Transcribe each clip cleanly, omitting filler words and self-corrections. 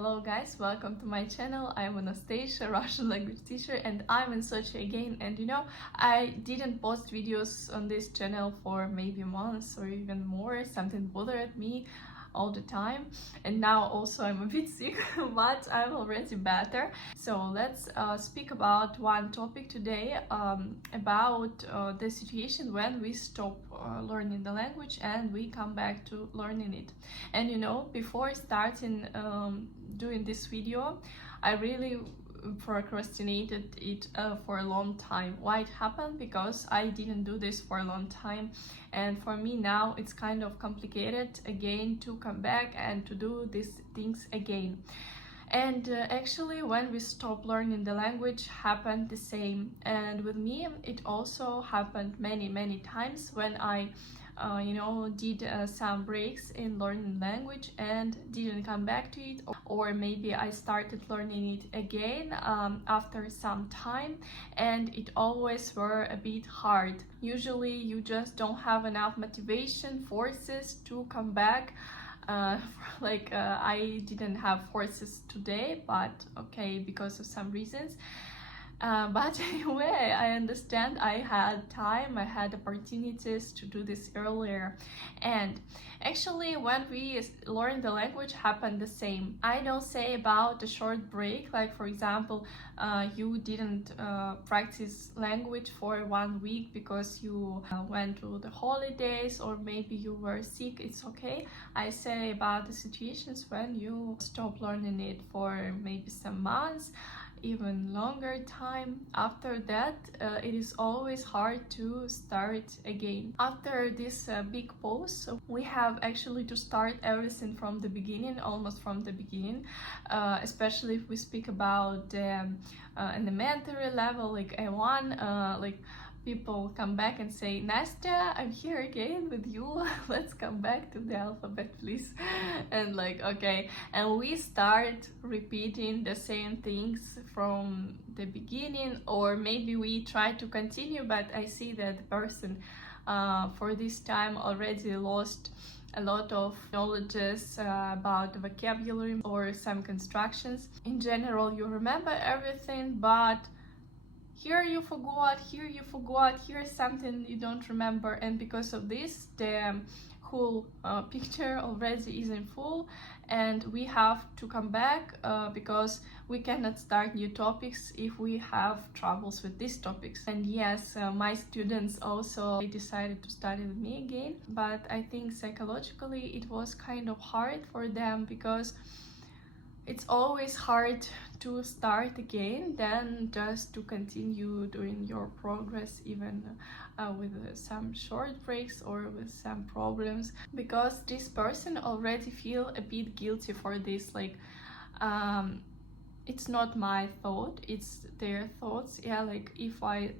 Hello guys, welcome to my channel. I'm Anastasia, Russian language teacher, and I'm in Sochi again. And I didn't post videos on this channel for maybe months or even more. Something bothered me all the time, and now also I'm a bit sick, but I'm already better. So let's speak about one topic today, about the situation when we stop learning the language and we come back to learning it. And before starting doing this video, I really procrastinated it for a long time. Why it happened? Because I didn't do this for a long time, and for me now it's kind of complicated again to come back and to do these things again. And actually, when we stop learning the language, happened the same. And with me it also happened many times when I did some breaks in learning language and didn't come back to it, or maybe I started learning it again after some time, and it always were a bit hard. Usually you just don't have enough motivation, forces to come back. I didn't have forces today, but okay, because of some reasons. But anyway, I understand I had time, I had opportunities to do this earlier. And actually, when we learn the language, happened the same. I don't say about a short break, like for example, you didn't practice language for 1 week because you went to the holidays, or maybe you were sick. It's okay. I say about the situations when you stop learning it for maybe some months, even longer time. After that, it is always hard to start again. After this big pause, so we have actually to start everything from the beginning, almost from the beginning, especially if we speak about elementary level, like A1, like people come back and say, Nastya, I'm here again with you, let's come back to the alphabet, please. And like, okay, and we start repeating the same things from the beginning, or maybe we try to continue, but I see that the person for this time already lost a lot of knowledges about the vocabulary or some constructions. In general, you remember everything, but here you forgot, here's something you don't remember, and because of this, the whole picture already isn't full, and we have to come back because we cannot start new topics if we have troubles with these topics. And yes, my students also decided to study with me again, but I think psychologically it was kind of hard for them, because it's always hard to start again than just to continue doing your progress, even with some short breaks or with some problems, because this person already feel a bit guilty for this, like it's not my thought, it's their thoughts. Yeah, like if I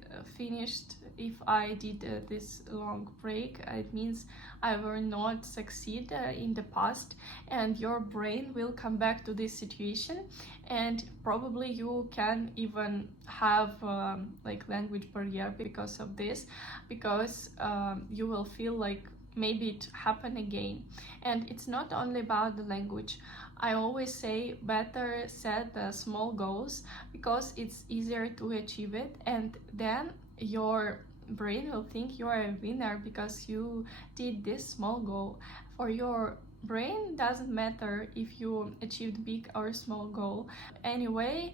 did this long break, it means I will not succeed in the past, and your brain will come back to this situation, and probably you can even have like language barrier because of this, because you will feel like maybe it happen again. And it's not only about the language. I always say better set small goals, because it's easier to achieve it, and then your brain will think you are a winner because you did this small goal. For your brain, doesn't matter if you achieved big or small goal. Anyway,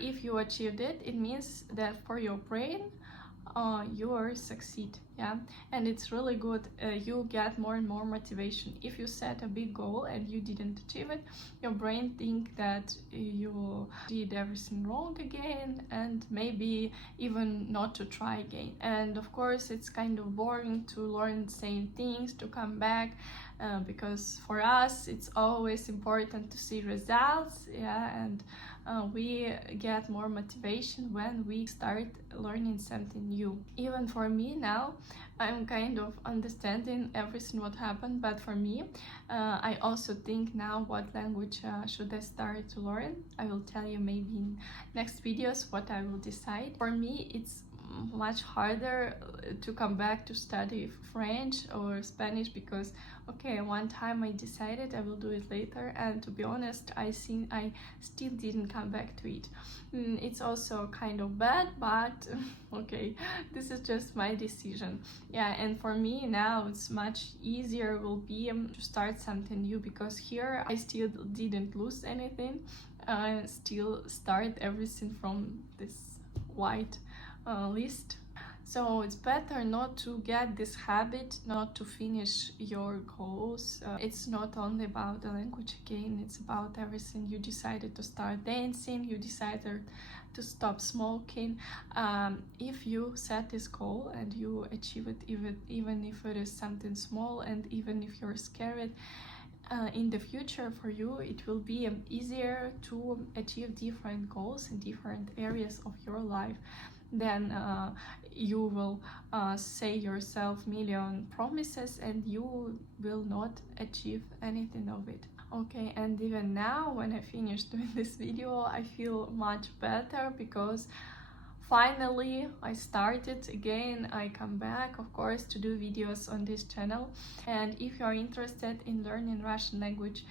if you achieved it, it means that for your brain you are succeed. Yeah, and it's really good. You get more and more motivation. If you set a big goal and you didn't achieve it, your brain think that you did everything wrong again, and maybe even not to try again. And of course it's kind of boring to learn the same things, to come back, because for us it's always important to see results. Yeah, and we get more motivation when we start learning something new. Even for me now, I'm kind of understanding everything what happened, but for me, I also think now what language should I start to learn. I will tell you maybe in next videos what I will decide. For me, it's much harder to come back to study French or Spanish, because okay, one time I decided I will do it later, and to be honest, I still didn't come back to it. It's also kind of bad, but okay, this is just my decision. Yeah, and for me now it's much easier will be to start something new, because here I still didn't lose anything. I still start everything from this white list. So it's better not to get this habit, not to finish your goals. It's not only about the language again, it's about everything. You decided to start dancing, you decided to stop smoking. If you set this goal and you achieve it, even if it is something small, and even if you're scared, in the future for you it will be easier to achieve different goals in different areas of your life. Then you will say yourself million promises and you will not achieve anything of it. Okay, and even now when I finished doing this video, I feel much better, because finally I started again. I come back, of course, to do videos on this channel. And if you are interested in learning Russian language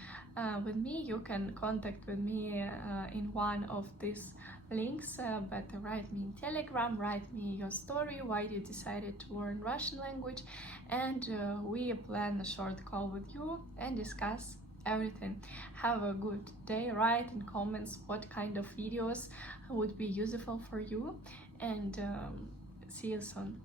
with me, you can contact with me in one of these links. But write me in Telegram, write me your story, why you decided to learn Russian language, and we plan a short call with you and discuss everything. Have a good day. Write in comments what kind of videos would be useful for you, and see you soon.